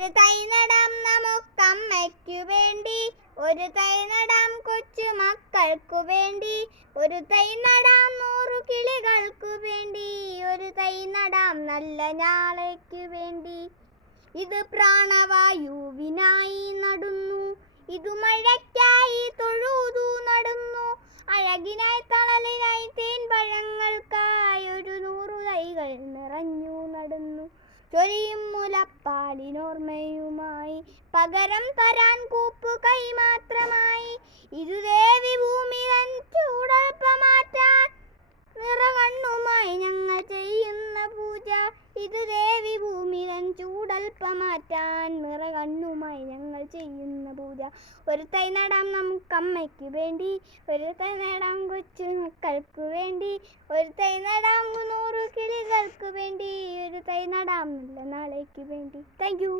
ഒരു തൈ നടാം നമുക്കമ്മയ്ക്കു വേണ്ടി, ഒരു തൈ നടാം കൊച്ചു മക്കൾക്കു വേണ്ടി, ഒരു തൈ നടാം 100 കിളികൾക്കു വേണ്ടി, ഒരു തൈ നടാം നല്ല നാളേക്കു വേണ്ടി. ഇത് പ്രാണവായുവിനായി നടുന്നു, ഇതു മഴയ്ക്കായി തൊഴുതു നടുന്നു, അഴകിനായി തണലിനായി തേൻപഴങ്ങൾക്കായി ഒരു 100 തൈകൾ നിറഞ്ഞു നടുന്നു. ചൊരിയും മുലപ്പാലിനോർമ്മയുമായി പകരം തരാൻ കൂപ്പുകൈ മാത്രമായി, ഇതു ദേവി ഭൂമി തൻ ചൂടൽപ്പ മാറ്റാൻ നിറകണ്ണുമായി ഞങ്ങൾ ചെയ്യുന്ന പൂജ. ഇതു ദേവി ഭൂമി തൻ ചൂടൽപ്പ മാറ്റാൻ നിറകണ്ണുമായി ഞങ്ങൾ ചെയ്യുന്ന പൂജ. ഒരു തൈ നടാം നമുക്കമ്മയ്ക്കു വേണ്ടി, ഒരു തൈ നടാം കൊച്ചു മക്കൾക്കു വേണ്ടി, ഒരു തൈ നടാം 100 കിളികൾക്കു വേണ്ടി, ഒരു തൈ നടാം നല്ല നാളേക്കു വേണ്ടി. Thank you.